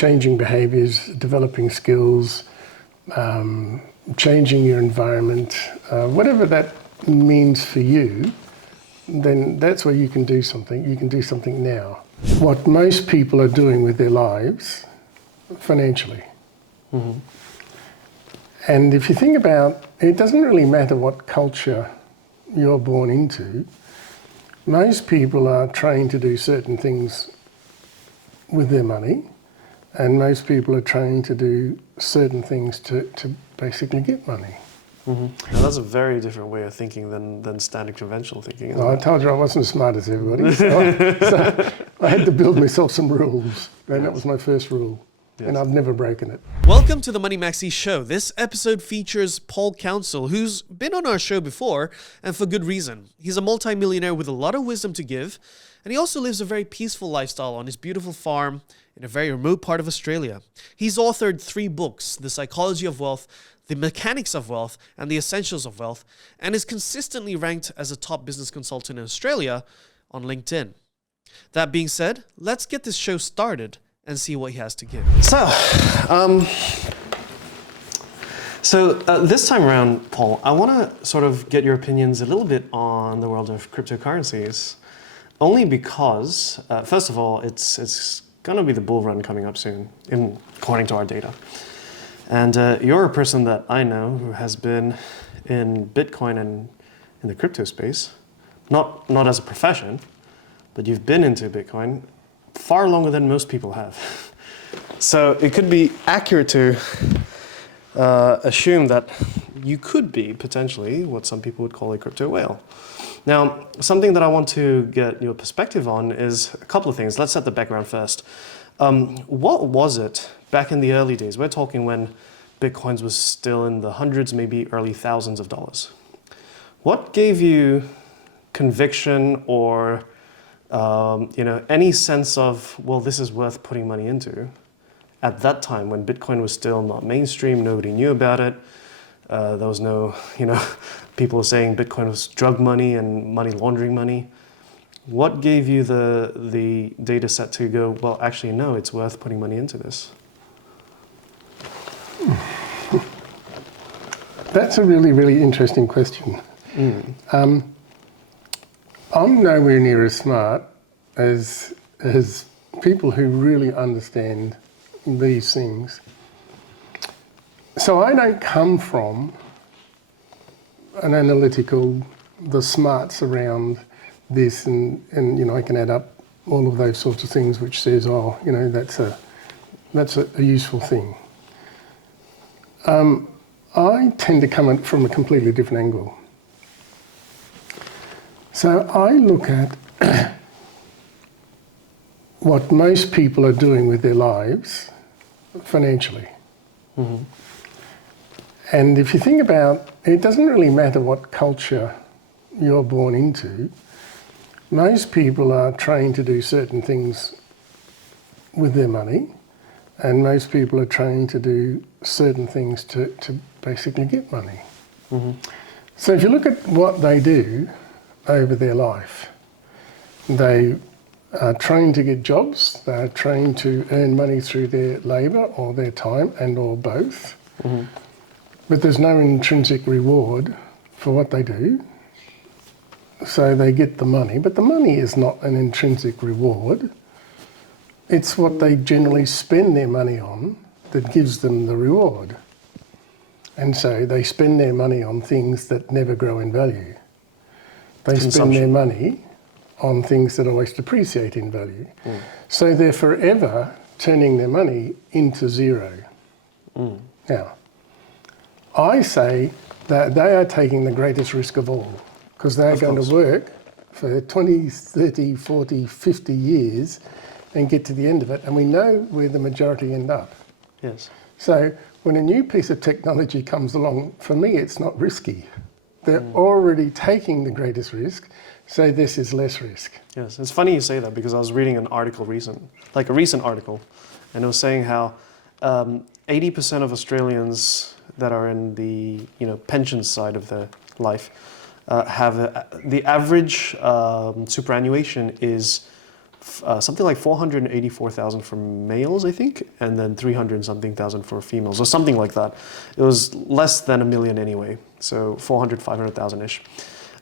changing behaviours, developing skills, changing your environment, whatever that means for you, then that's where you can do something. You can do something now. What most people are doing with their lives financially. Mm-hmm. And if you think about it, it doesn't really matter what culture you're born into. Most people are trained to do certain things with their money, and most people are trained to do certain things to basically get money. Mm-hmm. Now that's a very different way of thinking than standard conventional thinking. Well, I told you I wasn't as smart as everybody, so I had to build myself some rules, and that was my first rule. Yes. And I've never broken it. Welcome to the Money Maxi Show. This episode features Paul Counsel, who's been on our show before, and for good reason. He's a multi-millionaire with a lot of wisdom to give, and he also lives a very peaceful lifestyle on his beautiful farm in a very remote part of Australia. He's authored 3 books, The Psychology of Wealth, The Mechanics of Wealth, and The Essentials of Wealth, and is consistently ranked as a top business consultant in Australia on LinkedIn. That being said, let's get this show started and see what he has to give. So this time around, Paul, I want to sort of get your opinions a little bit on the world of cryptocurrencies, only because, first of all, it's going to be the bull run coming up soon, according to our data. And you're a person that I know who has been in Bitcoin and in the crypto space, not as a profession, but you've been into Bitcoin far longer than most people have. So it could be accurate to assume that you could be potentially what some people would call a crypto whale. Now, something that I want to get your perspective on is a couple of things. Let's set the background first. What was it back in the early days? We're talking when Bitcoins was still in the hundreds, maybe early thousands of dollars. What gave you conviction or any sense of, well, this is worth putting money into at that time when Bitcoin was still not mainstream, nobody knew about it. There was no, people saying Bitcoin was drug money and money laundering money. What gave you the data set to go, well, actually, no, it's worth putting money into this? That's a really, really interesting question. I'm nowhere near as smart as people who really understand these things. So I don't come from an analytical, the smarts around this, and I can add up all of those sorts of things which says, that's a useful thing. I tend to come at it from a completely different angle. So I look at what most people are doing with their lives financially. Mm-hmm. And if you think about it, it doesn't really matter what culture you're born into. Most people are trained to do certain things with their money, and most people are trained to do certain things to basically get money. Mm-hmm. So if you look at what they do over their life, they are trained to get jobs, they're trained to earn money through their labour or their time and or both. Mm-hmm. But there's no intrinsic reward for what they do. So they get the money, but the money is not an intrinsic reward. It's what they generally spend their money on that gives them the reward. And so they spend their money on things that never grow in value. They spend their money on things that always depreciate in value. Mm. So they're forever turning their money into zero. Mm. Now, I say that they are taking the greatest risk of all, because they're going to work for 20, 30, 40, 50 years and get to the end of it, and we know where the majority end up. Yes. So when a new piece of technology comes along, for me it's not risky. They're already taking the greatest risk, so this is less risk. Yes, it's funny you say that, because I was reading an article a recent article, and it was saying how 80% of Australians that are in the pension side of their life have the average superannuation is something like 484,000 for males, I think, and then 300 something thousand for females, or something like that. It was less than 1 million anyway, so 400, 500,000-ish.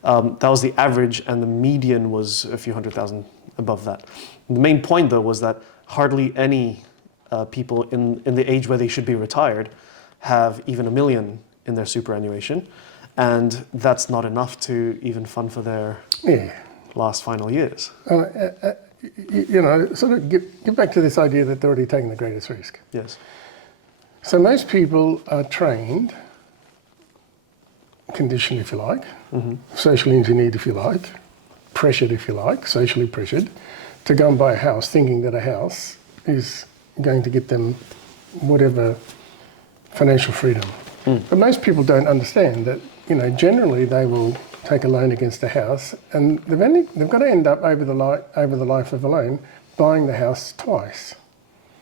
That was the average, and the median was a few hundred thousand above that. The main point, though, was that hardly any people in the age where they should be retired have even 1 million in their superannuation, and that's not enough to even fund for their last final years. Sort of get back to this idea that they're already taking the greatest risk. Yes. So most people are trained, conditioned if you like, socially engineered if you like, pressured if you like, socially pressured, to go and buy a house thinking that a house is going to get them whatever financial freedom. But most people don't understand that, generally they will take a loan against a house, and they've got to end up over the life of a loan buying the house twice.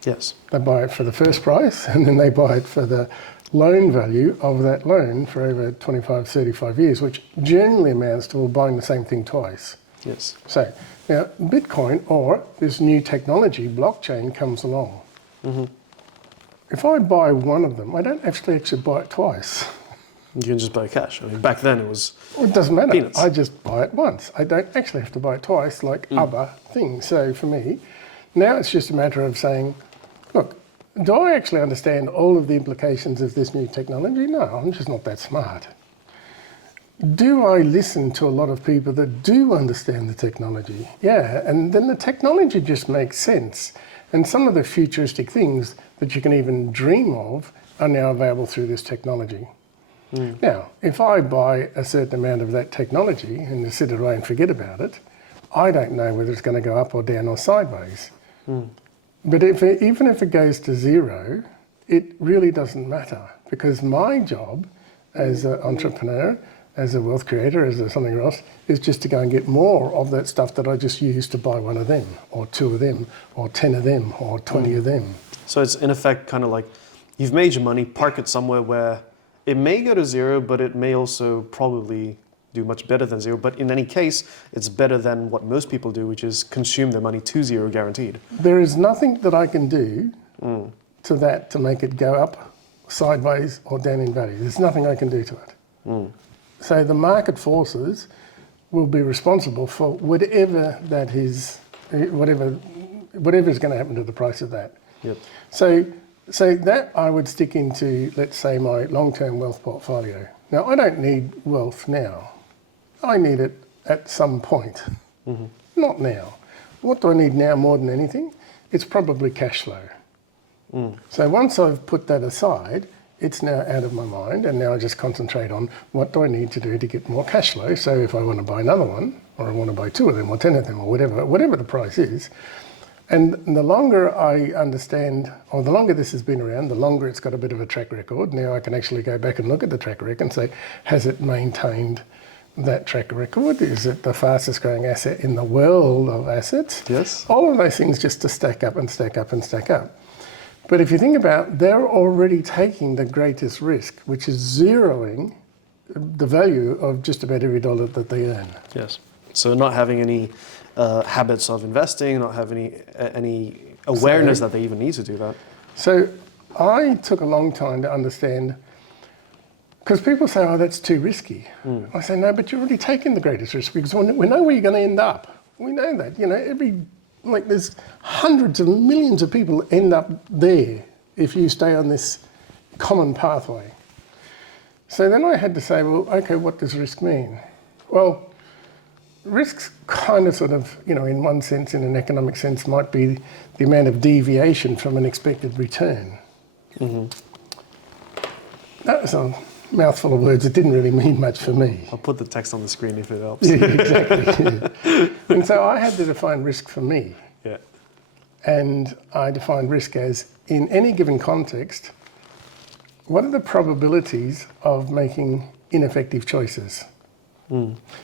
Yes. They buy it for the first price, and then they buy it for the loan value of that loan for over 25, 35 years, which generally amounts to buying the same thing twice. Yes. So now Bitcoin or this new technology, blockchain, comes along. If I buy one of them, I don't actually buy it twice. You can just buy cash. I mean, back then it was It doesn't matter. peanuts. I just buy it once. I don't actually have to buy it twice like other things. So for me, now it's just a matter of saying, look, do I actually understand all of the implications of this new technology? No, I'm just not that smart. Do I listen to a lot of people that do understand the technology? Yeah, and then the technology just makes sense. And some of the futuristic things that you can even dream of are now available through this technology. Now, if I buy a certain amount of that technology and just sit away and forget about it, I don't know whether it's going to go up or down or sideways. But even if it goes to zero, it really doesn't matter, because my job as an entrepreneur, as a wealth creator, as something else, is just to go and get more of that stuff that I just used to buy one of them, or two of them, or 10 of them, or 20 of them. So it's in effect kind of like you've made your money, park it somewhere where it may go to zero, but it may also probably do much better than zero. But in any case, it's better than what most people do, which is consume their money to zero guaranteed. There is nothing that I can do to that to make it go up, sideways, or down in value. There's nothing I can do to it. So the market forces will be responsible for whatever that is, whatever is going to happen to the price of that. Yep. So that I would stick into, let's say, my long-term wealth portfolio. Now, I don't need wealth now. I need it at some point, not now. What do I need now more than anything? It's probably cash flow. So once I've put that aside, it's now out of my mind, and now I just concentrate on what do I need to do to get more cash flow. So if I want to buy another one, or I want to buy 2 of them, or 10 of them, or whatever the price is, and the longer I understand, or the longer this has been around, the longer it's got a bit of a track record. Now I can actually go back and look at the track record and say, has it maintained that track record? Is it the fastest growing asset in the world of assets? Yes. All of those things just to stack up and stack up and stack up. But if you think about, they're already taking the greatest risk, which is zeroing the value of just about every dollar that they earn. Yes. So not having any habits of investing, not having any awareness that they even need to do that. So I took a long time to understand, because people say, oh, that's too risky. I say, no, but you're already taking the greatest risk, because we know where you're going to end up. We know that. There's hundreds of millions of people end up there if you stay on this common pathway. So then I had to say, well, okay, what does risk mean? Well, risks kind of sort of, in one sense, in an economic sense, might be the amount of deviation from an expected return. That was a mouthful of words. It didn't really mean much for me. I'll put the text on the screen if it helps. Yeah, exactly. Yeah. And so I had to define risk for me. Yeah. And I defined risk as, in any given context, what are the probabilities of making ineffective choices?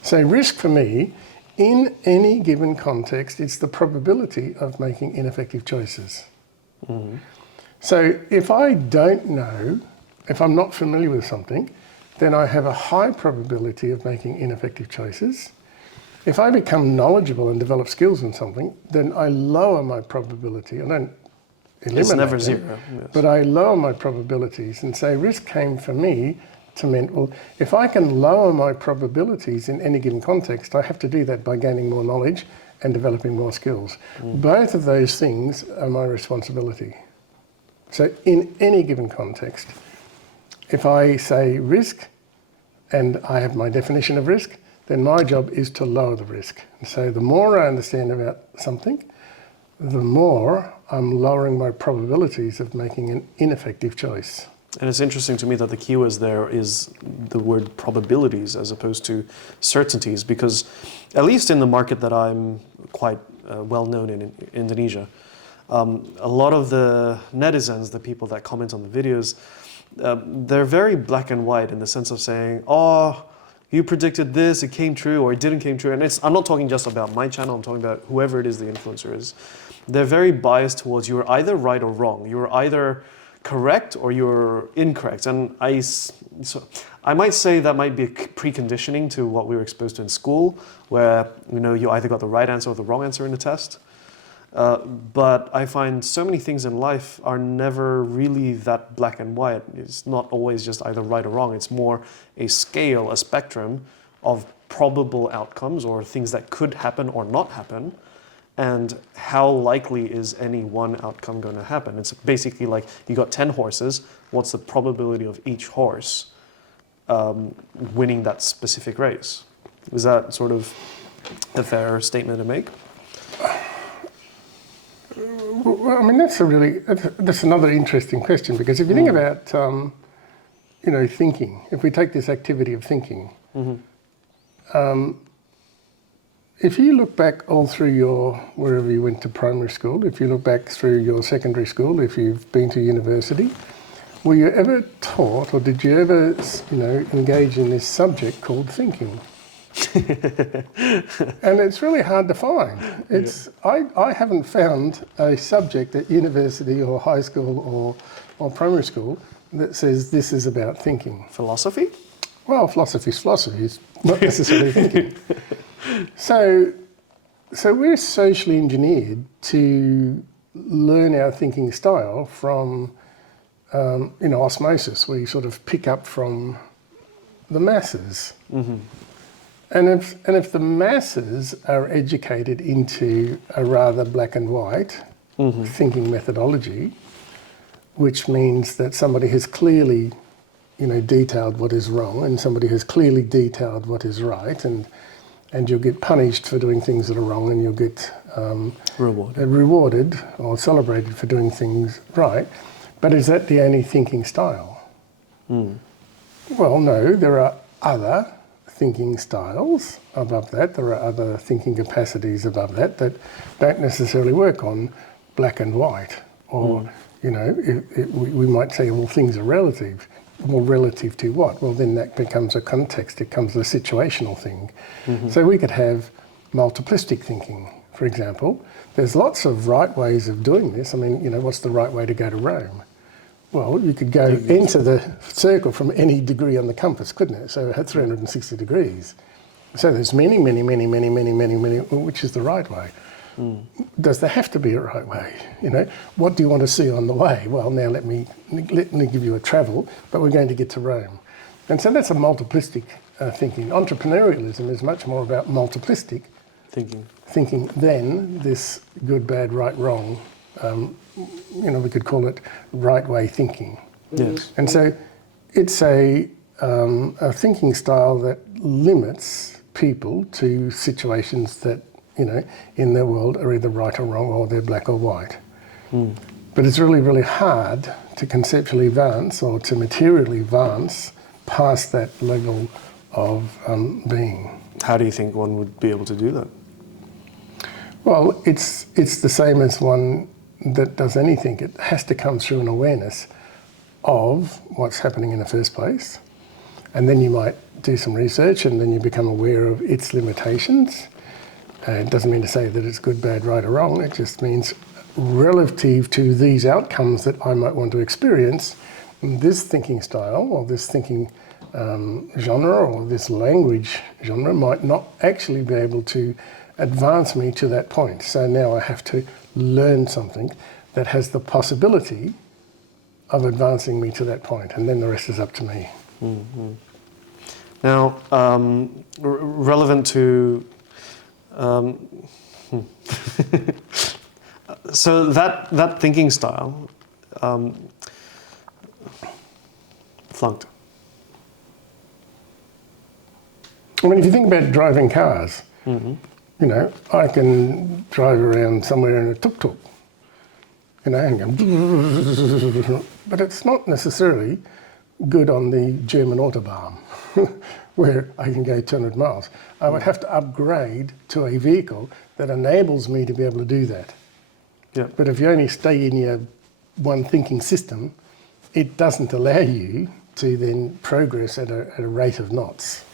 So risk for me, in any given context, it's the probability of making ineffective choices. So if I don't know, if I'm not familiar with something, then I have a high probability of making ineffective choices. If I become knowledgeable and develop skills in something, then I lower my probability. I don't eliminate It's never them, zero. Yes. but I lower my probabilities and say risk came for me to mean, well, if I can lower my probabilities in any given context, I have to do that by gaining more knowledge and developing more skills. Both of those things are my responsibility. So in any given context, if I say risk and I have my definition of risk, then my job is to lower the risk. And so the more I understand about something, the more I'm lowering my probabilities of making an ineffective choice. And it's interesting to me that the keyword there is the word probabilities as opposed to certainties, because at least in the market that I'm quite well known in Indonesia, a lot of the netizens, the people that comment on the videos, they're very black and white in the sense of saying, oh, you predicted this, it came true, or it didn't came true. And I'm not talking just about my channel, I'm talking about whoever it is the influencer is. They're very biased towards you're either right or wrong. You're either correct or you're incorrect. And I might say that might be a preconditioning to what we were exposed to in school, where you either got the right answer or the wrong answer in the test. But I find so many things in life are never really that black and white. It's not always just either right or wrong. It's more a scale, a spectrum of probable outcomes or things that could happen or not happen. And how likely is any one outcome going to happen? It's basically like you got 10 horses. What's the probability of each horse winning that specific race? Is that sort of a fair statement to make? Well, I mean, that's another interesting question, because if you think about, thinking, if we take this activity of thinking, if you look back all through wherever you went to primary school, if you look back through your secondary school, if you've been to university, were you ever taught, or did you ever, engage in this subject called thinking? And it's really hard to find. I haven't found a subject at university or high school or primary school that says this is about thinking. Philosophy? Well, philosophy's philosophy. It's not necessarily thinking. So we're socially engineered to learn our thinking style from osmosis. We sort of pick up from the masses. Mm-hmm. And if the masses are educated into a rather black and white thinking methodology, which means that somebody has clearly, detailed what is wrong, and somebody has clearly detailed what is right, and you'll get punished for doing things that are wrong, and you'll get rewarded or celebrated for doing things right. But is that the only thinking style? Well, no, there are other thinking styles above that. There are other thinking capacities above that don't necessarily work on black and white. Or, we might say, well, things are relative. Well, relative to what? Well, then that becomes a context. It becomes a situational thing. Mm-hmm. So we could have multiplistic thinking, for example. There's lots of right ways of doing this. I mean, what's the right way to go to Rome? Well, you could go into the circle from any degree on the compass, couldn't it? So it had 360 degrees. So there's many, which is the right way. Does there have to be a right way? What do you want to see on the way? Well, now let me give you a travel, but we're going to get to Rome. And so that's a multiplistic thinking. Entrepreneurialism is much more about multiplistic thinking than this good, bad, right, wrong. We could call it right way thinking. Yes. And so it's a thinking style that limits people to situations that, in their world are either right or wrong, or they're black or white. But it's really, really hard to conceptually advance or to materially advance past that level of being. How do you think one would be able to do that? Well, it's the same as one that does anything. It has to come through an awareness of what's happening in the first place. And then you might do some research, and then you become aware of its limitations. It doesn't mean to say that it's good, bad, right or wrong. It just means relative to these outcomes that I might want to experience, this thinking style or this thinking genre or this language genre might not actually be able to advance me to that point. So now I have to learn something that has the possibility of advancing me to that point, and then the rest is up to me. Mm-hmm. Now, relevant to so that thinking style, flunked. I mean, if you think about driving cars, Mm-hmm. you know, I can drive around somewhere in a tuk-tuk, you know, and go, but it's not necessarily good on the German Autobahn, where I can go 200 miles. I would have to upgrade to a vehicle that enables me to be able to do that. Yeah. But if you only stay in your one thinking system, it doesn't allow you to then progress at a rate of knots.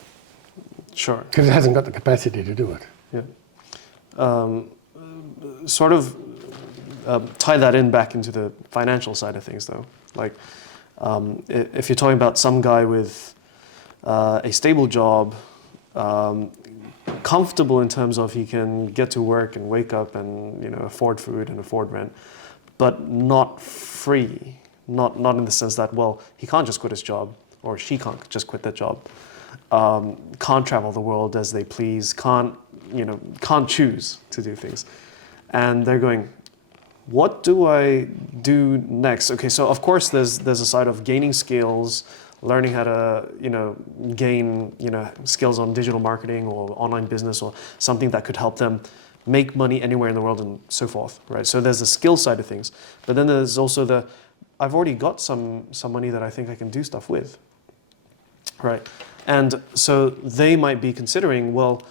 Sure. Because it hasn't got the capacity to do it. Yeah. Sort of tie that in back into the financial side of things, though. Like, if you're talking about some guy with a stable job, comfortable in terms of he can get to work and wake up and, you know, afford food and afford rent, but not free. Not in the sense that, well, he can't just quit his job, or she can't just quit that job. Can't travel the world as they please, can't choose to do things. And they're going, what do I do next? Okay, so of course there's a side of gaining skills, learning how to, gain, skills on digital marketing or online business or something that could help them make money anywhere in the world and so forth, right? So there's the skill side of things. But then there's also I've already got some money that I think I can do stuff with, right? And so they might be considering, well,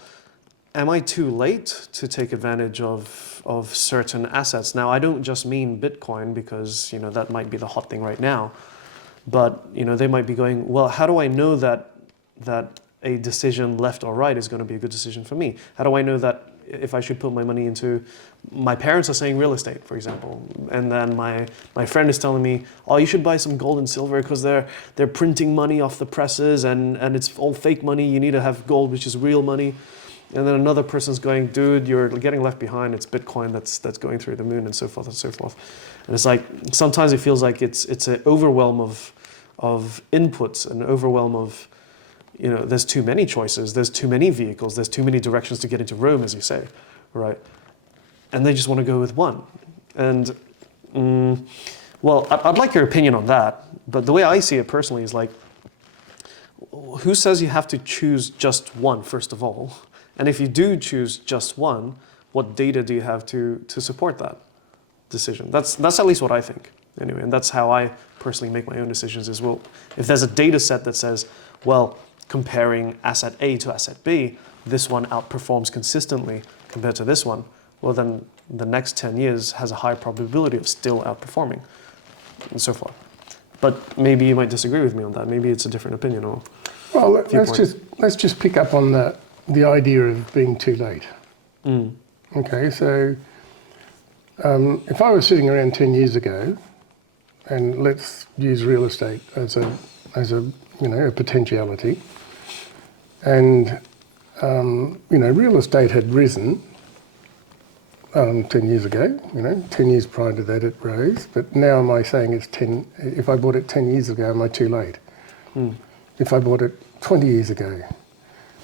am I too late to take advantage of certain assets? Now, I don't just mean Bitcoin because, that might be the hot thing right now. But, they might be going, well, how do I know that a decision left or right is going to be a good decision for me? How do I know that if I should put my money into, my parents are saying real estate, for example, and then my friend is telling me, oh, you should buy some gold and silver because they're printing money off the presses and it's all fake money. You need to have gold, which is real money. And then another person's going, dude, you're getting left behind. It's Bitcoin that's going through the moon and so forth and so forth. And it's like, sometimes it feels like it's an overwhelm of inputs, an overwhelm of, there's too many choices, there's too many vehicles, there's too many directions to get into Rome, as you say, right? And they just want to go with one. And, well, I'd like your opinion on that, but the way I see it personally is like, who says you have to choose just one, first of all? And if you do choose just one, what data do you have to support that decision? That's at least what I think, anyway, and that's how I personally make my own decisions as well. If there's a data set that says, well, comparing asset A to asset B, this one outperforms consistently compared to this one, well then the next 10 years has a high probability of still outperforming, and so forth. But maybe you might disagree with me on that. Maybe it's a different opinion or well, let's just pick up on the idea of being too late. Mm. Okay, so if I was sitting around 10 years ago, and let's use real estate as a potentiality, and real estate had risen 10 years ago. 10 years prior to that it rose, but now am I saying it's 10? If I bought it 10 years ago, am I too late? Mm. If I bought it 20 years ago,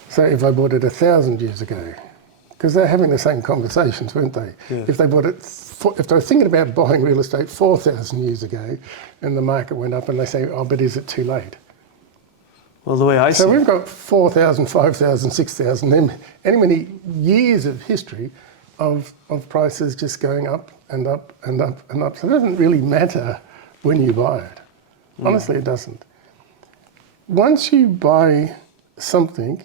so if I bought it 1,000 years ago, because they're having the same conversations, weren't they? Yeah. If they bought it, if they were thinking about buying real estate 4,000 years ago, and the market went up, and they say, oh, but is it too late? Well, the way I see So we've got 4,000, 5,000, 6,000, any many years of history of prices just going up and up and up and up. So it doesn't really matter when you buy it. Honestly, it doesn't. Once you buy something,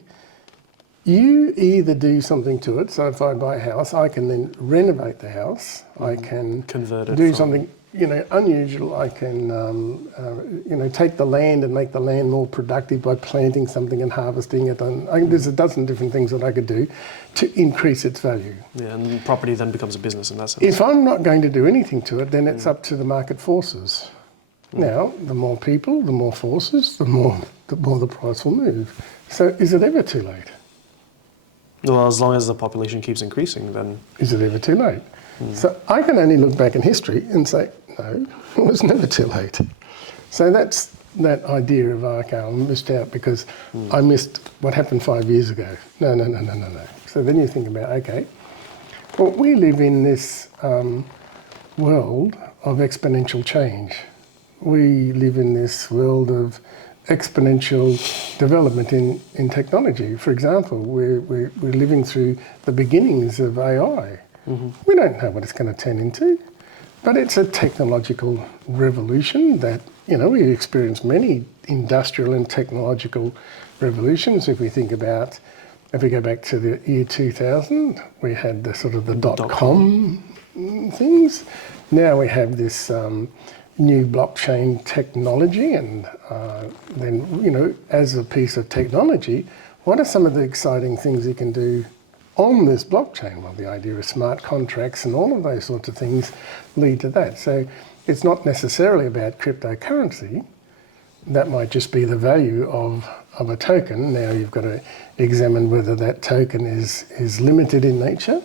you either do something to it. So if I buy a house, I can then renovate the house. I can convert it do from something unusual. I can take the land and make the land more productive by planting something and harvesting it. And there's a dozen different things that I could do to increase its value. Yeah, and property then becomes a business in that sense. If I'm not going to do anything to it, then it's up to the market forces Now, the more people, the more forces, the more the price will move. So is it ever too late? Well, as long as the population keeps increasing, then... Is it ever too late? So I can only look back in history and say, no, it was never too late. So that's that idea of, okay, I missed out because I missed what happened 5 years ago. No. So then you think about, okay, well, we live in this world of exponential change. We live in this world of exponential development in technology. For example, we're living through the beginnings of AI. We don't know what it's going to turn into, but it's a technological revolution that, we experience many industrial and technological revolutions. If we go back to the year 2000, we had the sort of the dot-com things. Now we have this new blockchain technology, and then, as a piece of technology, what are some of the exciting things you can do on this blockchain? Well, the idea of smart contracts and all of those sorts of things lead to that. So it's not necessarily about cryptocurrency. That might just be the value of a token. Now you've got to examine whether that token is limited in nature,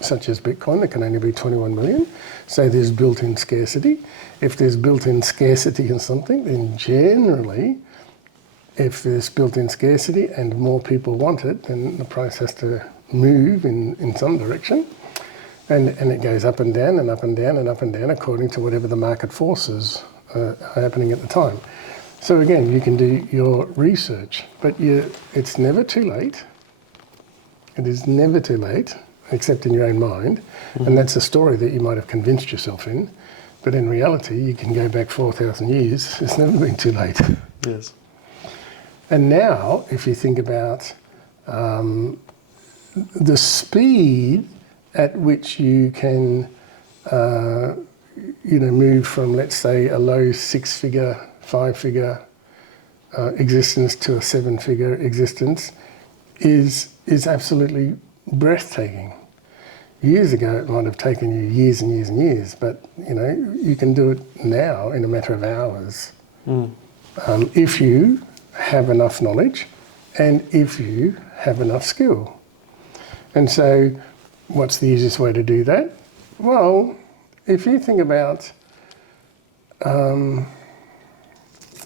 such as Bitcoin, that can only be 21 million. So there's built-in scarcity. If there's built-in scarcity in something, then generally, if there's built-in scarcity and more people want it, then the price has to move in some direction. And it goes up and down and up and down and up and down according to whatever the market forces are happening at the time. So again, you can do your research, but it's never too late. It is never too late, except in your own mind. And that's a story that you might have convinced yourself in. But in reality, you can go back 4,000 years. It's never been too late. Yes. And now, if you think about the speed at which you can, move from, let's say, a low 6-figure, 5-figure existence to a 7-figure existence is absolutely breathtaking. Years ago, it might have taken you years and years and years, but you can do it now in a matter of hours if you have enough knowledge and if you have enough skill. And so, what's the easiest way to do that? Well, if you think about, I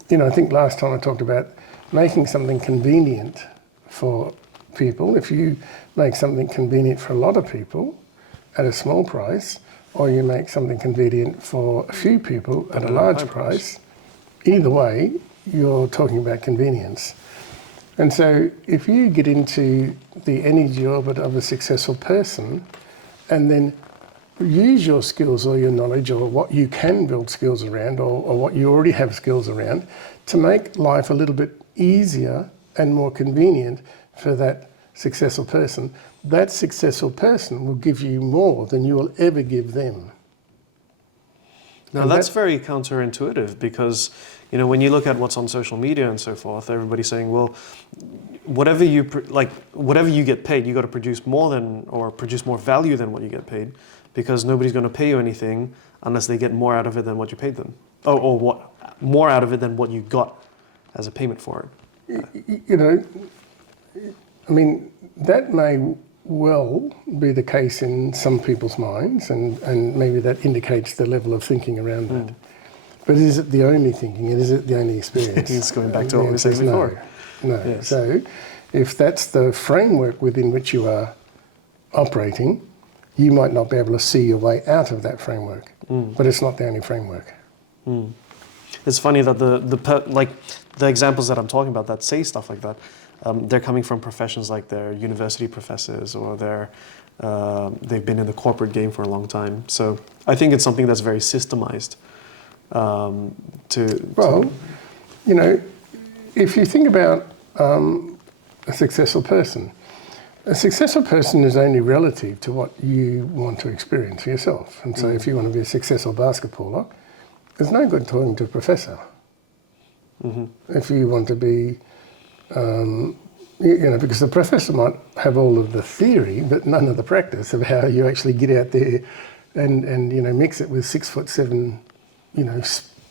think last time I talked about making something convenient for people. If you make something convenient for a lot of people at a small price, or you make something convenient for a few people at a large price, either way, you're talking about convenience. And so if you get into the energy orbit of a successful person and then use your skills or your knowledge or what you can build skills around or what you already have skills around to make life a little bit easier and more convenient for that successful person, that successful person will give you more than you will ever give them. Now that's very counterintuitive because, when you look at what's on social media and so forth, everybody's saying, well, whatever you get paid, you got to produce more than or produce more value than what you get paid, because nobody's going to pay you anything unless they get more out of it than what you paid them, or what more out of it than what you got as a payment for it. That may well be the case in some people's minds, and maybe that indicates the level of thinking around that. But is it the only thinking, and is it the only experience? It's going back to what we said before. No. Yes. So if that's the framework within which you are operating, you might not be able to see your way out of that framework. But it's not the only framework. It's funny that the examples that I'm talking about that say stuff like that, they're coming from professions like they're university professors or they've been in the corporate game for a long time. So I think it's something that's very systemized. If you think about a successful person is only relative to what you want to experience for yourself. And so if you want to be a successful basketballer, there's no good talking to a professor. If you want to be, because the professor might have all of the theory, but none of the practice of how you actually get out there and mix it with 6'7",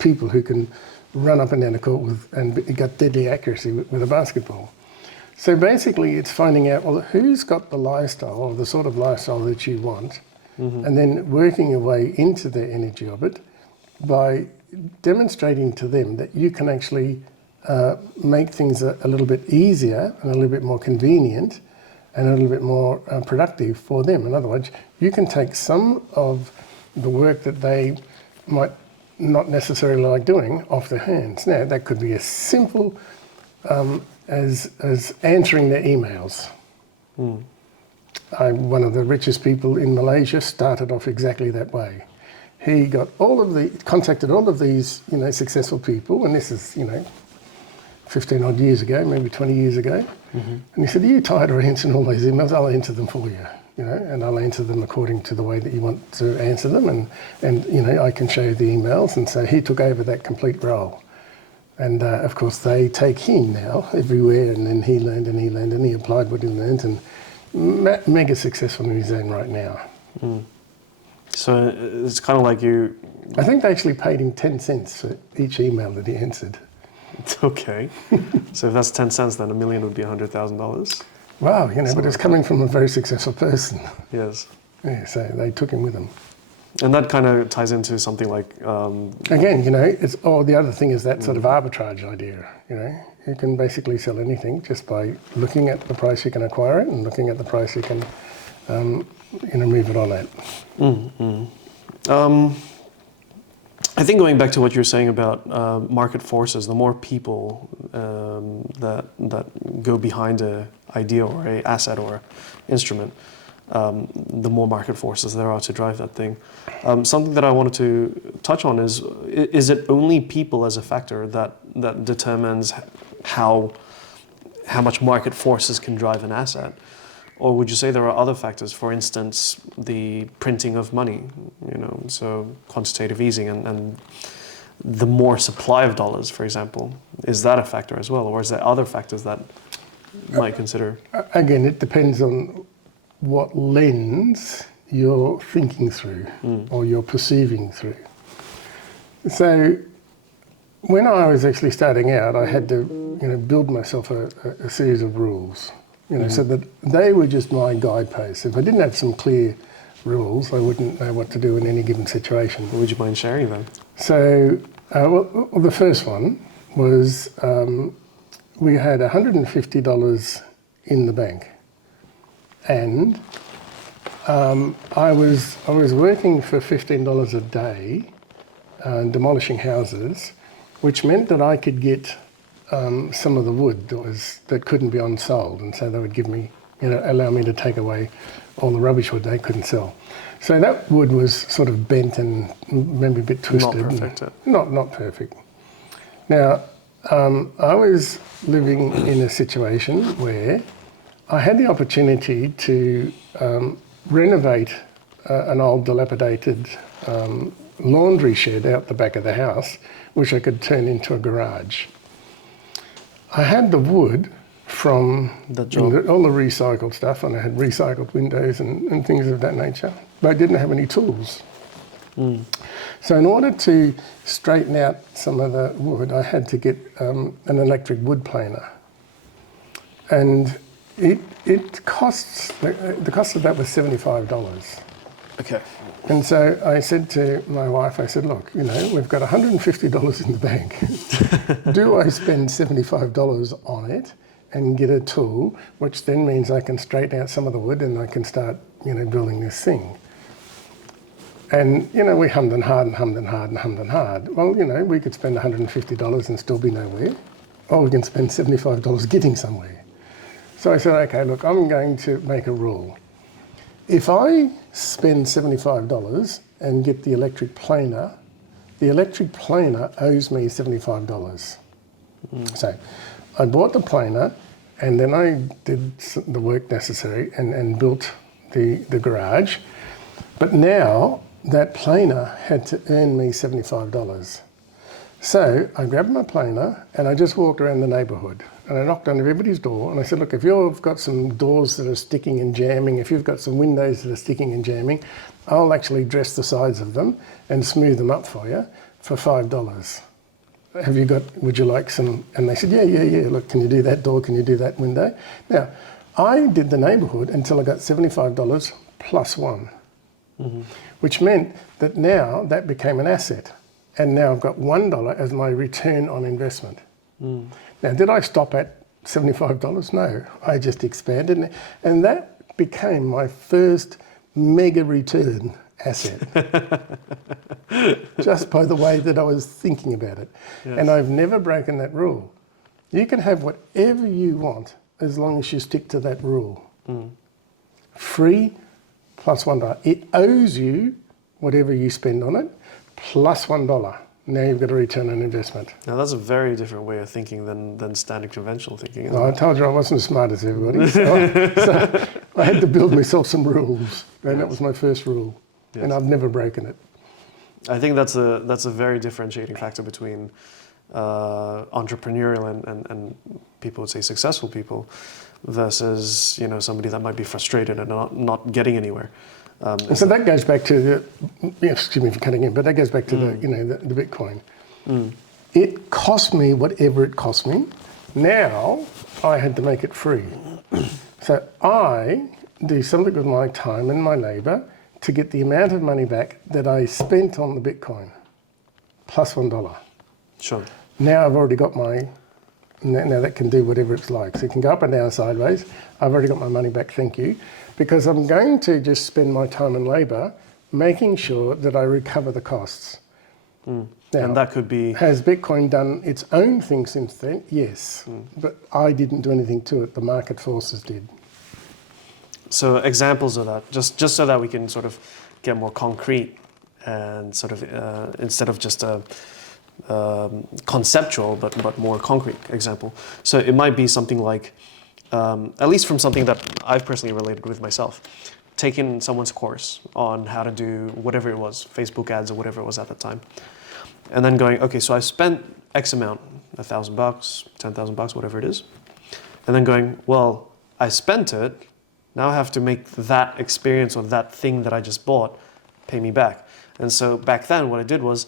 people who can run up and down the court and got deadly accuracy with a basketball. So basically it's finding out, well, who's got the lifestyle or the sort of lifestyle that you want, and then working your way into the energy of it by demonstrating to them that you can actually make things a little bit easier and a little bit more convenient and a little bit more productive for them. In other words, you can take some of the work that they might not necessarily like doing off their hands. Now, that could be as simple as answering their emails. One of the richest people in Malaysia started off exactly that way. He contacted all of these, successful people, and this is, 15 odd years ago, maybe 20 years ago. And he said, "Are you tired of answering all these emails? I'll answer them for you, and I'll answer them according to the way that you want to answer them, and I can show you the emails." And so he took over that complete role. And of course, they take him now everywhere, and then he learned and he learned and he applied what he learned, and mega successful in his own right now. So it's kind of like you... I think they actually paid him 10 cents for each email that he answered. Okay. So if that's 10 cents, then $1 million would be $100,000. Wow, but it's coming from a very successful person. Yes. Yeah, so they took him with them. And that kind of ties into something like... Again, the other thing is that sort of arbitrage idea, You can basically sell anything just by looking at the price you can acquire it and looking at the price you can, move it on at. I think going back to what you're saying about market forces, the more people that go behind an idea or an asset or instrument, the more market forces there are to drive that thing. Something that I wanted to touch on is it only people as a factor that determines how much market forces can drive an asset? Or would you say there are other factors, for instance, the printing of money, so quantitative easing and the more supply of dollars, for example, is that a factor as well? Or is there other factors that you might consider? Again, it depends on what lens you're thinking through or you're perceiving through. So when I was actually starting out, I had to build myself a series of rules. So that they were just my guideposts. If I didn't have some clear rules, I wouldn't know what to do in any given situation. Would you mind sharing them? So, the first one was we had $150 in the bank, and I was working for $15 a day, demolishing houses, which meant that I could get some of the wood that couldn't be unsold, and so they would give me, allow me to take away all the rubbish wood they couldn't sell. So that wood was sort of bent and maybe a bit twisted. Not perfect. Not perfect. Now, I was living in a situation where I had the opportunity to renovate an old dilapidated laundry shed out the back of the house, which I could turn into a garage. I had the wood from all the recycled stuff, and I had recycled windows and things of that nature, but I didn't have any tools. So in order to straighten out some of the wood, I had to get an electric wood planer. And it costs, the cost of that was $75. Okay. And so I said to my wife, look, we've got $150 in the bank. Do I spend $75 on it and get a tool, which then means I can straighten out some of the wood and I can start, building this thing? And, we hummed and hawed and hummed and hawed and hummed and hawed. Well, we could spend $150 and still be nowhere, or we can spend $75 getting somewhere. So I said, okay, look, I'm going to make a rule. If I spend $75 and get the electric planer owes me $75. So I bought the planer, and then I did the work necessary and built the garage. But now that planer had to earn me $75. So I grabbed my planer and I just walked around the neighbourhood and I knocked on everybody's door and I said, look, if you've got some doors that are sticking and jamming, if you've got some windows that are sticking and jamming, I'll actually dress the sides of them and smooth them up for you for $5. Would you like some? And they said, yeah. Look, can you do that door? Can you do that window? Now, I did the neighbourhood until I got $75 plus one, which meant that now that became an asset. And now I've got $1 as my return on investment. Now, did I stop at $75? No, I just expanded. And that became my first mega return asset, just by the way that I was thinking about it. Yes. And I've never broken that rule. You can have whatever you want as long as you stick to that rule. Free plus $1. It owes you whatever you spend on it plus $1. Now you've got a return on investment. Now that's a very different way of thinking than standard conventional thinking. Isn't I it? told you I wasn't as smart as everybody, so I had to build myself some rules, and that was my first rule, and I've never broken it. I think that's a very differentiating factor between entrepreneurial and people would say successful people versus somebody that might be frustrated and not getting anywhere. And so that goes back to excuse me for cutting in, but that goes back to the Bitcoin. It cost me whatever it cost me. Now I had to make it free. So I do something with my time and my labour to get the amount of money back that I spent on the Bitcoin, plus $1. Sure. Now I've already got now that can do whatever it's like. So it can go up and down sideways. I've already got my money back, thank you. Because I'm going to just spend my time and labour making sure that I recover the costs. Now, and that could be... Has Bitcoin done its own thing since then? Yes. But I didn't do anything to it. The market forces did. So examples of that, just so that we can sort of get more concrete and sort of instead of just a conceptual but more concrete example. So it might be something like, at least from something that I've personally related with myself, taking someone's course on how to do whatever it was, Facebook ads or whatever it was at the time, and then going, okay, so I spent X amount, $1,000, $10,000, whatever it is, and then going, well, I spent it. Now I have to make that experience or that thing that I just bought pay me back. And so back then what I did was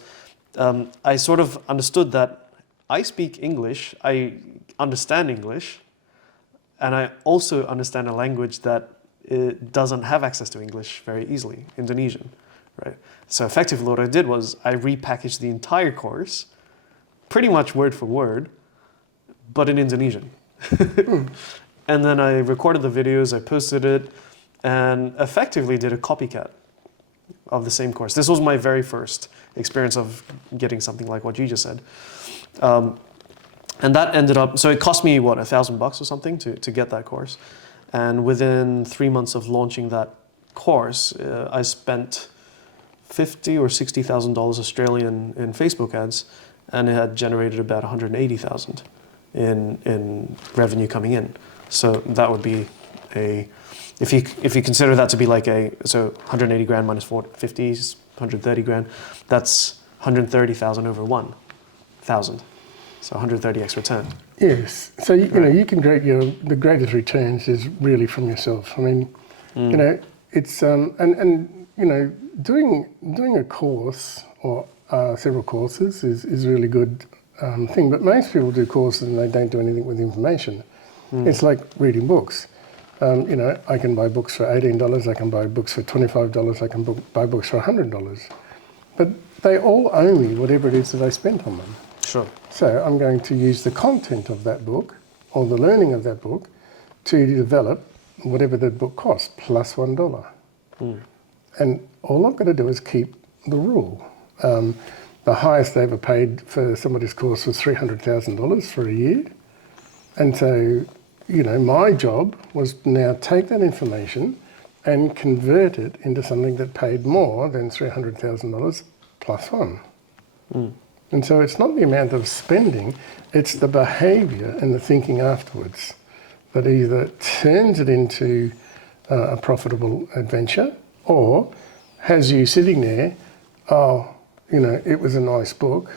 I sort of understood that I speak English, I understand English, and I also understand a language that it doesn't have access to English very easily, Indonesian, right? So effectively what I did was I repackaged the entire course, pretty much word for word, but in Indonesian. And then I recorded the videos, I posted it, and effectively did a copycat of the same course. This was my very first experience of getting something like what you just said. And that ended up, so it cost me, what, $1,000 or something to get that course. And within 3 months of launching that course, I spent $50,000 or $60,000 Australian in Facebook ads, and it had generated about $180,000 in revenue coming in. So that would be if you consider that to be like so 180 grand minus 50 is 130 grand, that's 130,000 over 1,000. So 130x return. Yes. So you can create the greatest returns is really from yourself. I mean, it's doing a course or several courses is really good thing. But most people do courses and they don't do anything with information. It's like reading books. I can buy books for $18, I can buy books for $25, I can buy books for $100. But they all owe me whatever it is that I spent on them. Sure. So I'm going to use the content of that book or the learning of that book to develop whatever the book costs, plus $1. And all I've got to do is keep the rule. The highest I ever paid for somebody's course was $300,000 for a year. And so, my job was to now take that information and convert it into something that paid more than $300,000 plus one. And so it's not the amount of spending, it's the behaviour and the thinking afterwards that either turns it into a profitable adventure or has you sitting there, it was a nice book.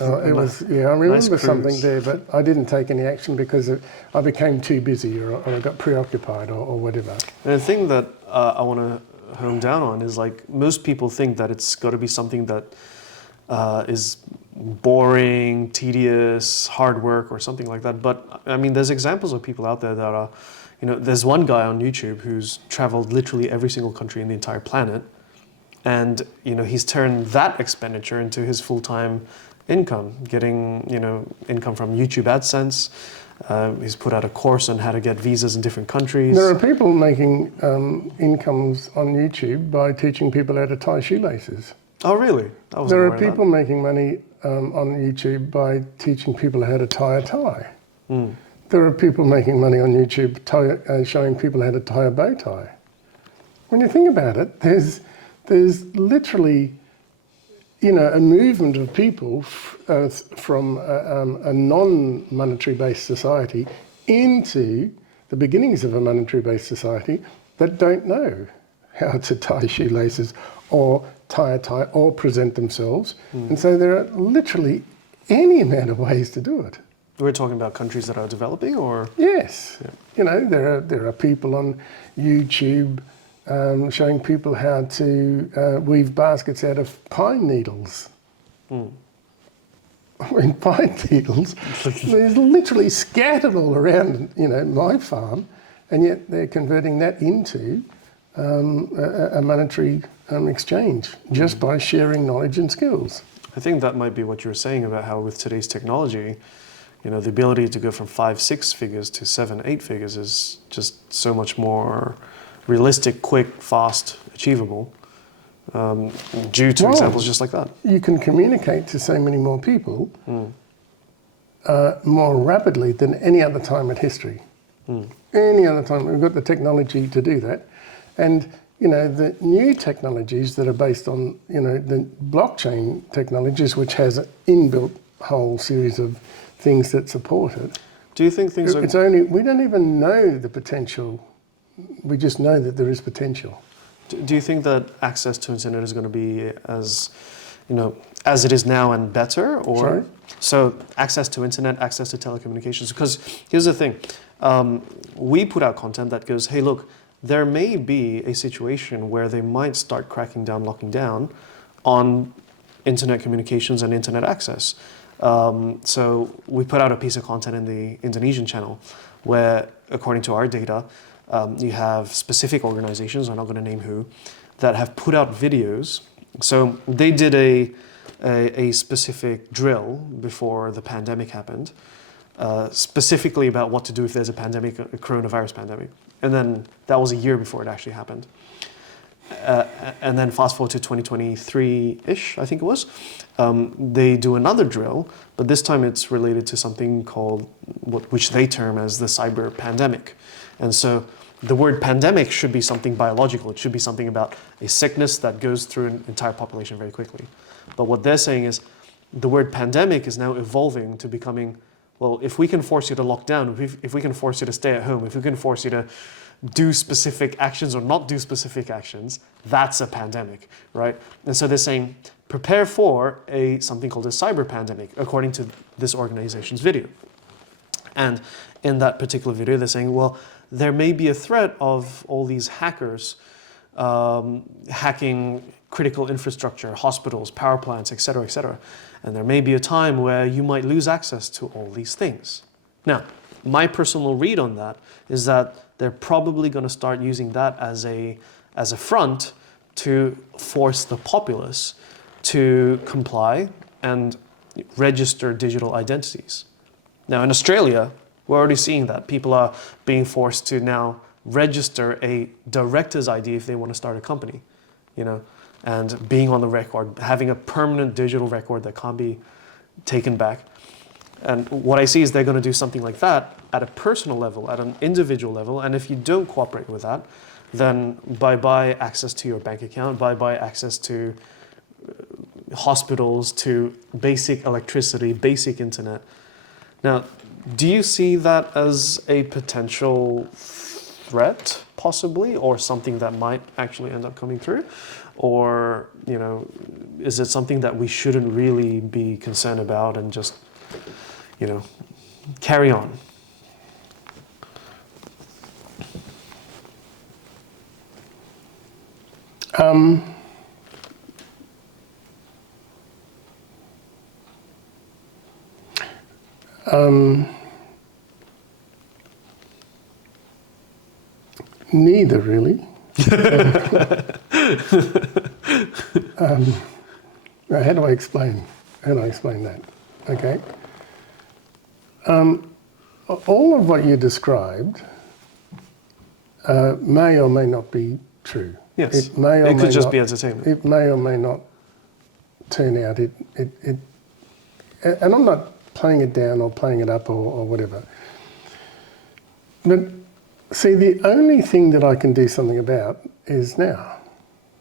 I remember something there, but I didn't take any action because I became too busy or I got preoccupied or whatever. And the thing that I want to hone down on is like most people think that it's got to be something that is boring, tedious, hard work, or something like that. But I mean, there's examples of people out there that are, there's one guy on YouTube who's traveled literally every single country in the entire planet, and he's turned that expenditure into his full-time income, getting income from YouTube AdSense. He's put out a course on how to get visas in different countries. There are people making incomes on YouTube by teaching people how to tie shoelaces. Oh, really? There are people making money on YouTube by teaching people how to tie a tie. Mm. There are people making money on YouTube showing people how to tie a bow tie. When you think about it, there's literally, a movement of people from a non-monetary based society into the beginnings of a monetary based society that don't know how to tie shoelaces or tie a tie or present themselves. And so there are literally any amount of ways to do it. We're talking about countries that are developing, or? Yes. Yeah. There are people on YouTube showing people how to weave baskets out of pine needles. Mm. I mean, pine needles, there's literally scattered all around, my farm, and yet they're converting that into a monetary exchange just by sharing knowledge and skills. I think that might be what you were saying about how with today's technology, the ability to go from 5-6 figures to 7-8 figures is just so much more realistic, quick, fast, achievable, due to examples just like that. You can communicate to so many more people more rapidly than any other time in history. Any other time, we've got the technology to do that. And, the new technologies that are based on, the blockchain technologies, which has an inbuilt whole series of things that support it. Do you think things are... We don't even know the potential. We just know that there is potential. Do you think that access to internet is going to be as it is now and better? Or Sorry? So access to internet, access to telecommunications. Because here's the thing. We put out content that goes, hey, look, there may be a situation where they might start cracking down, locking down on internet communications and internet access. So we put out a piece of content in the Indonesian channel where, according to our data, you have specific organizations, I'm not going to name who, that have put out videos. So they did a specific drill before the pandemic happened, specifically about what to do if there's a pandemic, a coronavirus pandemic. And then that was a year before it actually happened. And then fast forward to 2023-ish, I think it was, they do another drill, but this time it's related to something called, which they term as the cyber pandemic. And so the word pandemic should be something biological. It should be something about a sickness that goes through an entire population very quickly. But what they're saying is the word pandemic is now evolving to becoming, well, if we can force you to lock down, if we can force you to stay at home, if we can force you to do specific actions or not do specific actions, that's a pandemic, right? And so they're saying, prepare for something called a cyber pandemic, according to this organization's video. And in that particular video, they're saying, well, there may be a threat of all these hackers hacking critical infrastructure, hospitals, power plants, et cetera, et cetera. And there may be a time where you might lose access to all these things. Now, my personal read on that is that they're probably going to start using that as a front to force the populace to comply and register digital identities. Now, in Australia, we're already seeing that. People are being forced to now register a director's ID if they want to start a company, and being on the record, having a permanent digital record that can't be taken back. And what I see is they're going to do something like that at a personal level, at an individual level, and if you don't cooperate with that, then bye-bye access to your bank account, bye-bye access to hospitals, to basic electricity, basic internet. Now, do you see that as a potential threat, possibly, or something that might actually end up coming through? Or, is it something that we shouldn't really be concerned about and just, carry on? Neither really. Now how do I explain that? Okay. All of what you described may or may not be true. Yes. It may or It may could just not, be entertainment. It may or may not turn out. And I'm not playing it down or playing it up or whatever. But see, the only thing that I can do something about is now.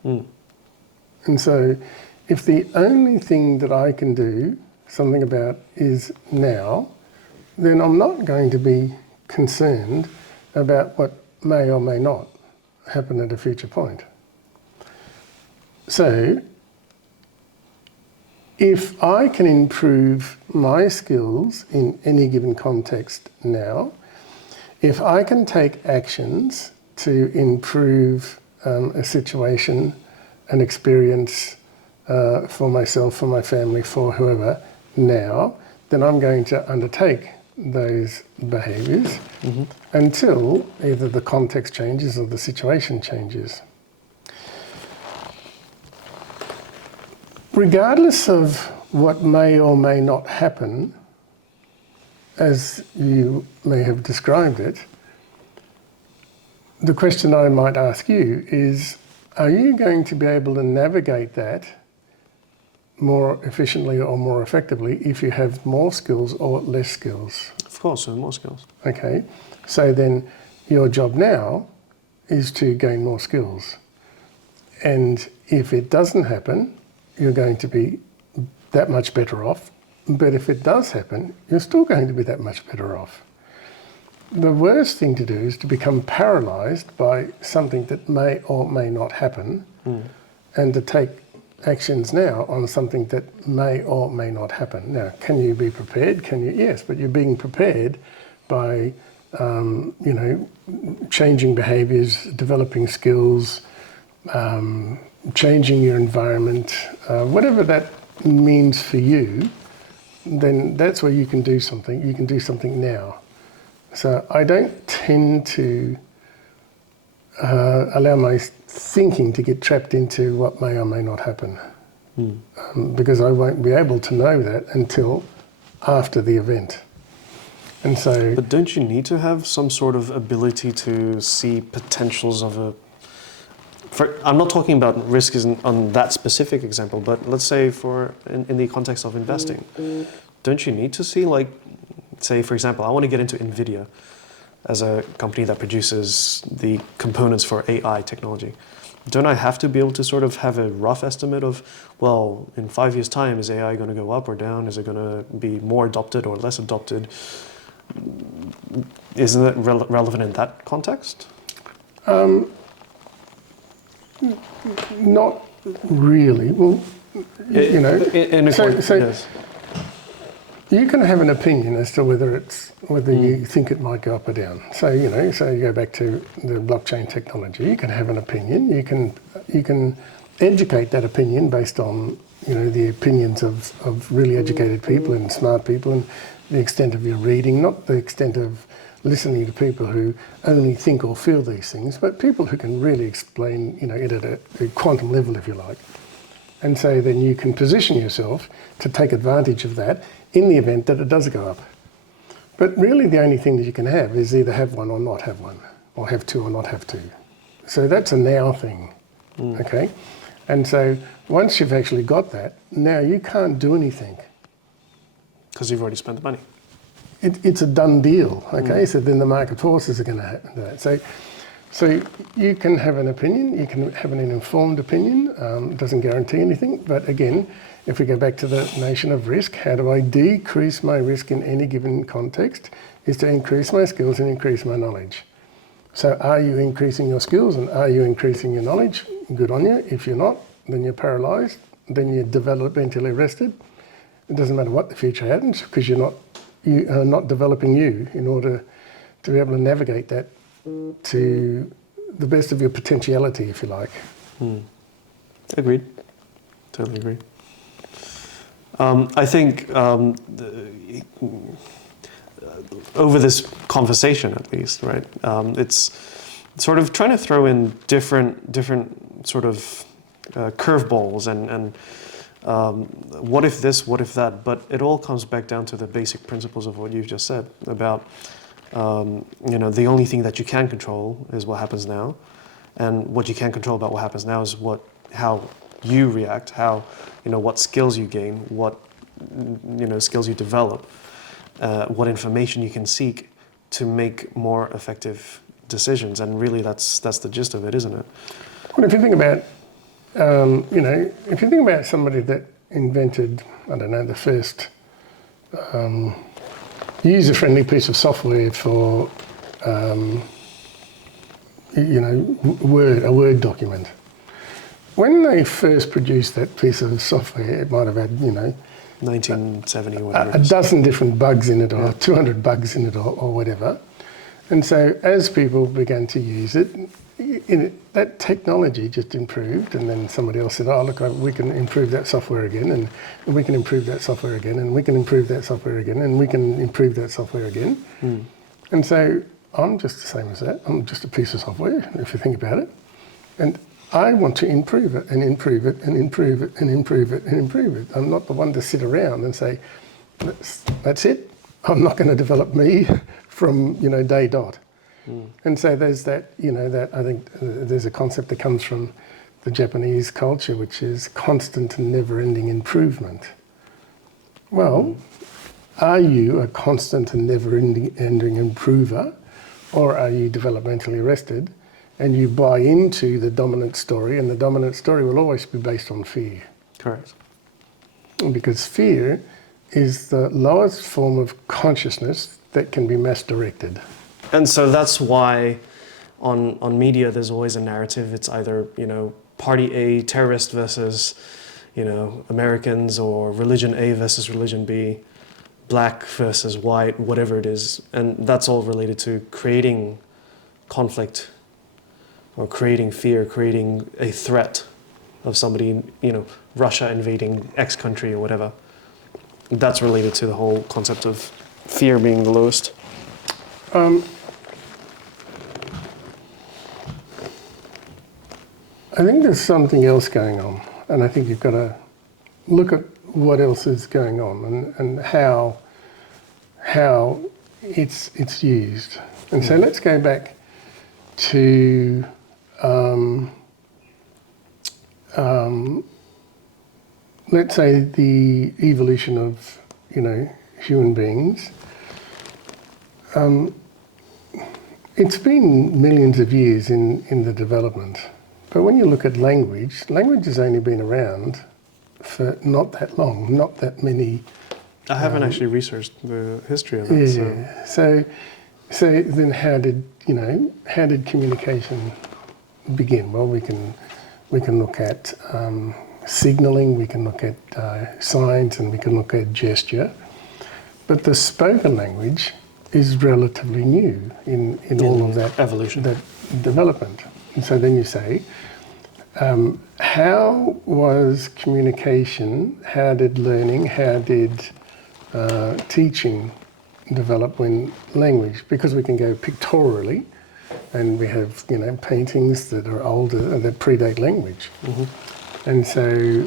And so if the only thing that I can do something about is now, then I'm not going to be concerned about what may or may not happen at a future point. So if I can improve my skills in any given context now, if I can take actions to improve a situation, an experience for myself, for my family, for whoever now, then I'm going to undertake those behaviours until either the context changes or the situation changes. Regardless of what may or may not happen, as you may have described it, the question I might ask you is, are you going to be able to navigate that more efficiently or more effectively if you have more skills or less skills? Of course, so more skills. Okay, so then your job now is to gain more skills. And if it doesn't happen, you're going to be that much better off. But if it does happen, you're still going to be that much better off. The worst thing to do is to become paralysed by something that may or may not happen and to take actions now on something that may or may not happen. Now, can you be prepared? Can you? Yes, but you're being prepared by, changing behaviours, developing skills, changing your environment, whatever that means for you, then that's where you can do something. You can do something now. So I don't tend to allow my thinking to get trapped into what may or may not happen, because I won't be able to know that until after the event. And so, But don't you need to have some sort of ability to see potentials of a... I'm not talking about risk on that specific example, but let's say in the context of investing, don't you need to see, like, say, for example, I want to get into NVIDIA as a company that produces the components for AI technology. Don't I have to be able to sort of have a rough estimate of, well, in 5 years' time, is AI going to go up or down? Is it going to be more adopted or less adopted? Isn't it relevant in that context? not really. Well, Yes. You can have an opinion as to whether you think it might go up or down. So you go back to the blockchain technology. You can have an opinion. You can educate that opinion based on the opinions of really educated people and smart people, and the extent of your reading, not the extent of listening to people who only think or feel these things, but people who can really explain it at a quantum level, if you like. And so then you can position yourself to take advantage of that in the event that it does go up. But really the only thing that you can have is either have one or not have one, or have two or not have two. So that's a now thing, okay? And so once you've actually got that, now you can't do anything. Because you've already spent the money. It's a done deal, okay? So then the market forces are going to do that. So you can have an opinion, you can have an informed opinion, it doesn't guarantee anything, but again, if we go back to the notion of risk, how do I decrease my risk in any given context, is to increase my skills and increase my knowledge. So are you increasing your skills and are you increasing your knowledge? Good on you. If you're not, then you're paralysed, then you're developmentally arrested. It doesn't matter what the future happens, because you are not developing you in order to be able to navigate that to the best of your potentiality, if you like. Agreed. Totally agree. I think over this conversation at least, right? It's sort of trying to throw in different sort of curveballs and what if this, what if that, but it all comes back down to the basic principles of what you've just said about, the only thing that you can control is what happens now, and what you can control about what happens now is how you react, what skills you gain, what skills you develop, what information you can seek to make more effective decisions, and really that's the gist of it, isn't it? Well, if you think about, if you think about somebody that invented, I don't know, the first user-friendly piece of software for, a Word document. When they first produced that piece of software, it might have had, 1970 or whatever. A dozen different bugs in it, or 200 bugs in it, or whatever. And so as people began to use it, that technology just improved, and then somebody else said, oh, look, we can improve that software again, and we can improve that software again, and we can improve that software again, and we can improve that software again. And so I'm just the same as that. I'm just a piece of software, if you think about it. And I want to improve it and improve it and improve it and improve it and improve it. I'm not the one to sit around and say, that's it. I'm not going to develop me from, day dot. And so there's that, that I think there's a concept that comes from the Japanese culture, which is constant and never-ending improvement. Well, are you a constant and never-ending improver, or are you developmentally arrested and you buy into the dominant story, and the dominant story will always be based on fear? Correct. Because fear is the lowest form of consciousness that can be mass directed. And so that's why on media there's always a narrative. It's either, party A, terrorist versus, Americans, or religion A versus religion B, black versus white, whatever it is. And that's all related to creating conflict or creating fear, creating a threat of somebody, Russia invading X country or whatever. That's related to the whole concept of fear being the lowest. I think there's something else going on, and I think you've got to look at what else is going on and how it's used. And so let's go back to let's say the evolution of human beings. It's been millions of years in the development. But when you look at language has only been around for not that long, not that many. I haven't actually researched the history of it. Yeah. So then how did communication begin? Well, we can look at signaling, we can look at signs, and we can look at gesture. But the spoken language is relatively new in all of that evolution, that development. And so then you say, how was communication, how did learning, how did teaching develop when language? Because we can go pictorially, and we have paintings that are older, that predate language. And so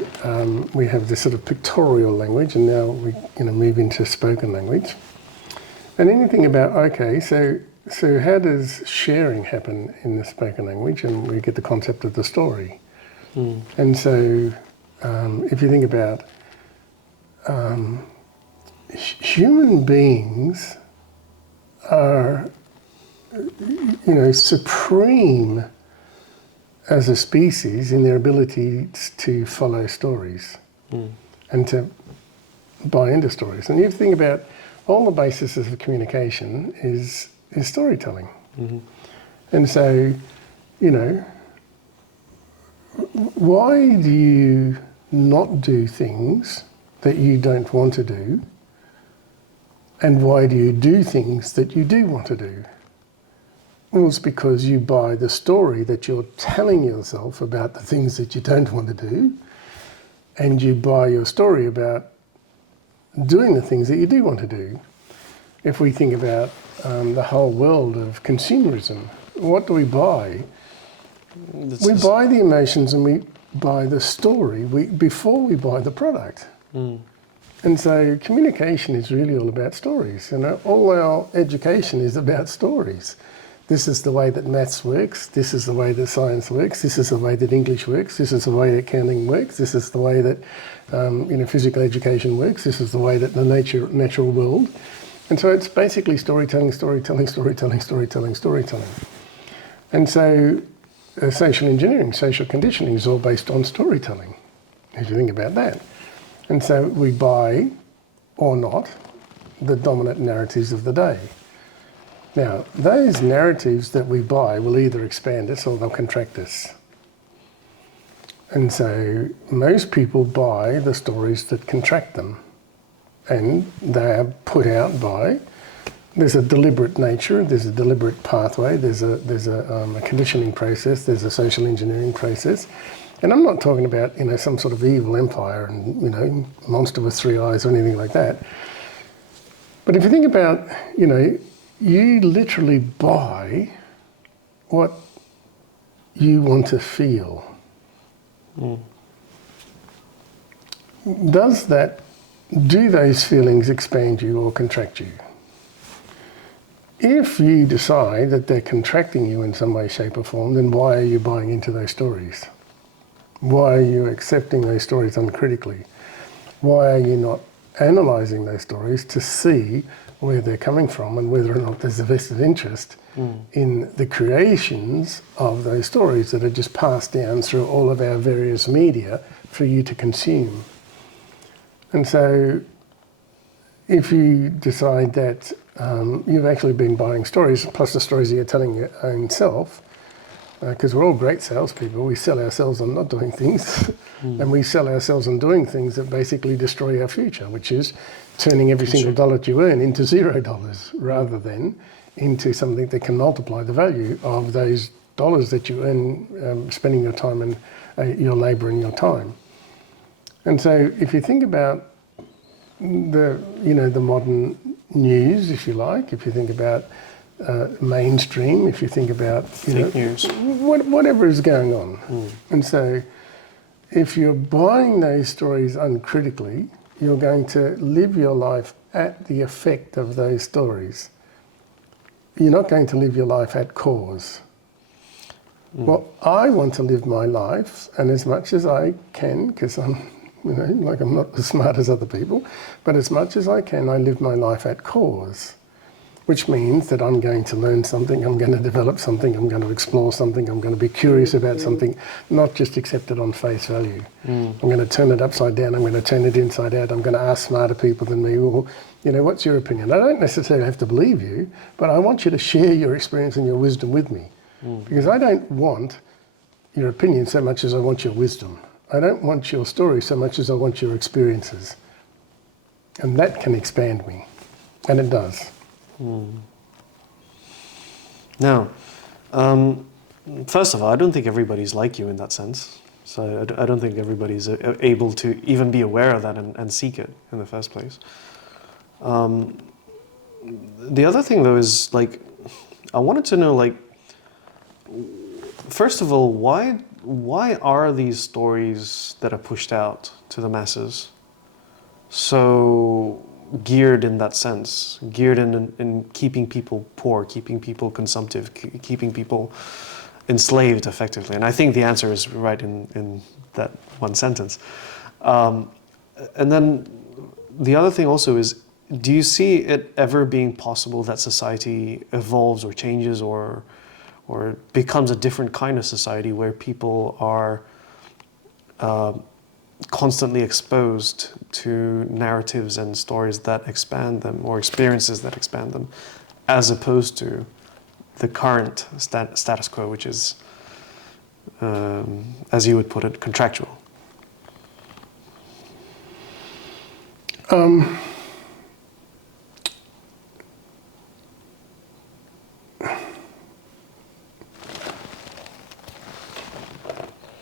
we have this sort of pictorial language, and now we move into spoken language. And anything about, so how does sharing happen in the spoken language? And we get the concept of the story. And so if you think about human beings are, supreme as a species in their ability to follow stories and to buy into stories. And you think about all the basis of communication is storytelling. And so, why do you not do things that you don't want to do? And why do you do things that you do want to do? Well, it's because you buy the story that you're telling yourself about the things that you don't want to do, and you buy your story about doing the things that you do want to do. if we think about the whole world of consumerism, what do we buy? We buy the emotions and we buy the story before we buy the product. And so communication is really all about stories. All our education is about stories. This is the way that maths works. This is the way that science works. This is the way that English works. This is the way that accounting works. This is the way that physical education works. This is the way that the natural world. And so it's basically storytelling, storytelling, storytelling, storytelling, storytelling. And so social engineering, social conditioning is all based on storytelling, if you think about that. And so we buy, or not, the dominant narratives of the day. Now, those narratives that we buy will either expand us or they'll contract us. And so most people buy the stories that contract them. And they are put out by, there's a deliberate nature, there's a deliberate pathway, there's a conditioning process, there's a social engineering process. And I'm not talking about, some sort of evil empire and, monster with three eyes or anything like that. But if you think about, you literally buy what you want to feel. Do those feelings expand you or contract you? If you decide that they're contracting you in some way, shape or form, then why are you buying into those stories? Why are you accepting those stories uncritically? Why are you not analysing those stories to see where they're coming from and whether or not there's a vested interest in the creations of those stories that are just passed down through all of our various media for you to consume? And so if you decide that you've actually been buying stories, plus the stories that you're telling your own self, because we're all great salespeople, we sell ourselves on not doing things, and we sell ourselves on doing things that basically destroy our future, which is turning every single dollar that you earn into $0 rather than into something that can multiply the value of those dollars that you earn spending your time and your labour and your time. And so if you think about the modern news, if you like, if you think about mainstream, if you think about fake news, whatever is going on. And so if you're buying those stories uncritically, you're going to live your life at the effect of those stories. You're not going to live your life at cause. Well, I want to live my life, and as much as I can, because I'm I'm not as smart as other people, but as much as I can, I live my life at cause, which means that I'm going to learn something, I'm going to develop something, I'm going to explore something, I'm going to be curious about something, not just accept it on face value. I'm going to turn it upside down, I'm going to turn it inside out, I'm going to ask smarter people than me, well, what's your opinion? I don't necessarily have to believe you, but I want you to share your experience and your wisdom with me, because I don't want your opinion so much as I want your wisdom. I don't want your story so much as I want your experiences. And that can expand me. And it does. Now, first of all, I don't think everybody's like you in that sense. So I don't think everybody's able to even be aware of that and seek it in the first place. The other thing, though, is, I wanted to know, first of all, why are these stories that are pushed out to the masses so geared in that sense, geared in keeping people poor, keeping people consumptive, keeping people enslaved effectively? And I think the answer is right in that one sentence. And then the other thing also is, do you see it ever being possible that society evolves or changes or becomes a different kind of society where people are constantly exposed to narratives and stories that expand them, or experiences that expand them, as opposed to the current status quo, which is, as you would put it, contractual?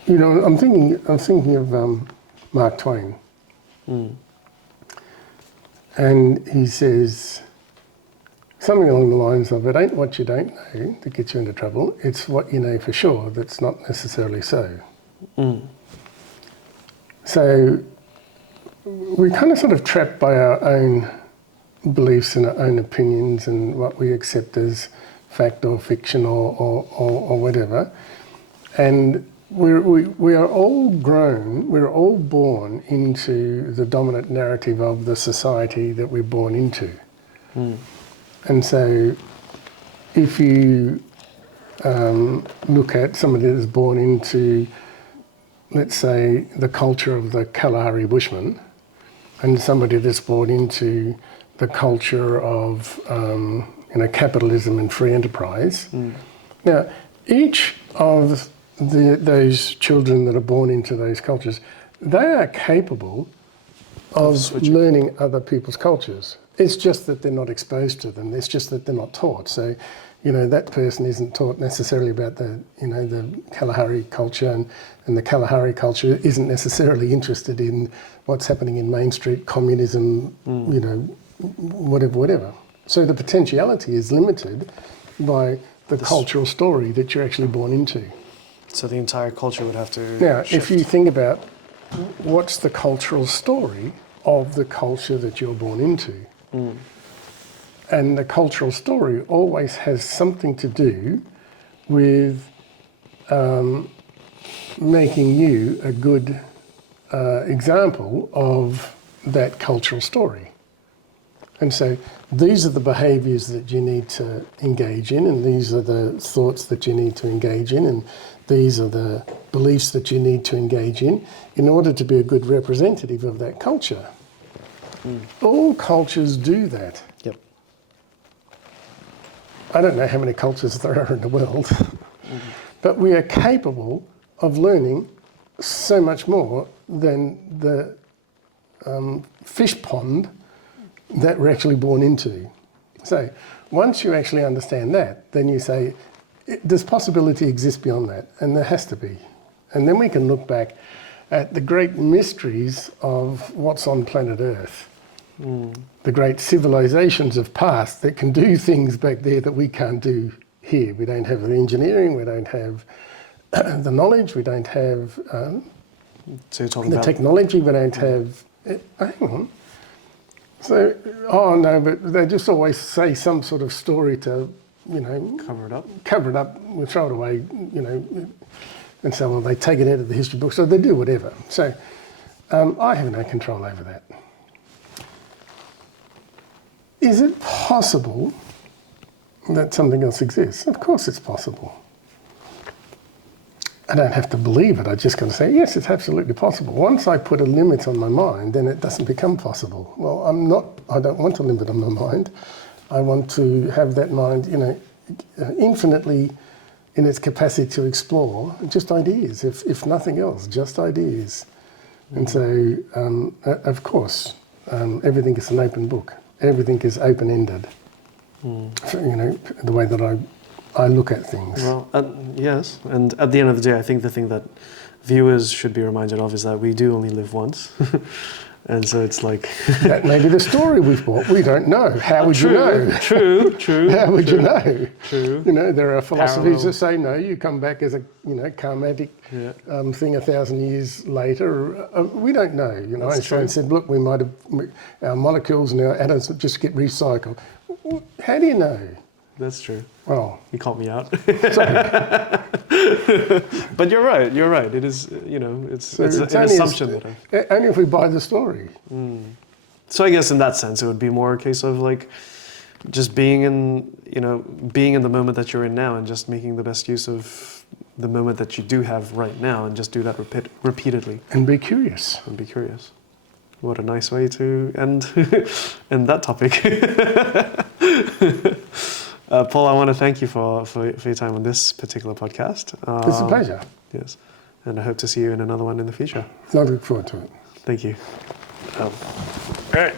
I'm thinking of Mark Twain. And he says, something along the lines of, it ain't what you don't know that gets you into trouble, it's what you know for sure that's not necessarily so. So we're kind of sort of trapped by our own beliefs and our own opinions and what we accept as fact or fiction or whatever. And we are all grown, we're all born into the dominant narrative of the society that we're born into. And so if you look at somebody that's born into, let's say, the culture of the Kalahari Bushman, and somebody that's born into the culture of capitalism and free enterprise. Now, each of those children that are born into those cultures, they are capable of learning other people's cultures. It's just that they're not exposed to them. It's just that they're not taught. So, that person isn't taught necessarily about the Kalahari culture, and the Kalahari culture isn't necessarily interested in what's happening in Main Street communism, whatever. So the potentiality is limited by the cultural story that you're actually born into. So the entire culture would have to Now, shift. if you think about what's the cultural story of the culture that you're born into, and the cultural story always has something to do with making you a good example of that cultural story. And so these are the behaviours that you need to engage in, and these are the thoughts that you need to engage in, and these are the beliefs that you need to engage in order to be a good representative of that culture. All cultures do that. Yep. I don't know how many cultures there are in the world, but we are capable of learning so much more than the fish pond that we're actually born into. So once you actually understand that, then you say, does possibility exist beyond that? And there has to be. And then we can look back at the great mysteries of what's on planet Earth. The great civilizations of past that can do things back there that we can't do here. We don't have the engineering, we don't have the knowledge, we don't have So you're talking the about technology, we don't have... hang on. So, oh no, but they just always say some sort of story to, cover it up. we throw it away, and so well, they take it out of the history books, so they do whatever. So I have no control over that. Is it possible that something else exists? Of course it's possible. I don't have to believe it, I just got to say, yes, it's absolutely possible. Once I put a limit on my mind, then it doesn't become possible. Well, I don't want a limit on my mind. I want to have that mind, infinitely in its capacity to explore just ideas, if nothing else, just ideas. And so, of course, everything is an open book. Everything is open-ended. The way that I look at things. Well, yes, and at the end of the day, I think the thing that viewers should be reminded of is that we do only live once. And so it's like... That may be the story we've bought. We don't know. How would you know? True. How would you know? True. There are philosophies that say, no, you come back as a, karmatic thing 1,000 years later. We don't know. Einstein said, look, we might have, our molecules and our atoms just get recycled. How do you know? That's true. Well, you caught me out. sorry. But you're right. It is, it's an assumption. Only if we buy the story. So I guess in that sense, it would be more a case of like just being in the moment that you're in now and just making the best use of the moment that you do have right now and just do that repeatedly. And be curious. What a nice way to end that topic. Paul, I want to thank you for your time on this particular podcast. It's a pleasure. Yes. And I hope to see you in another one in the future. I look forward to it. Thank you. All right.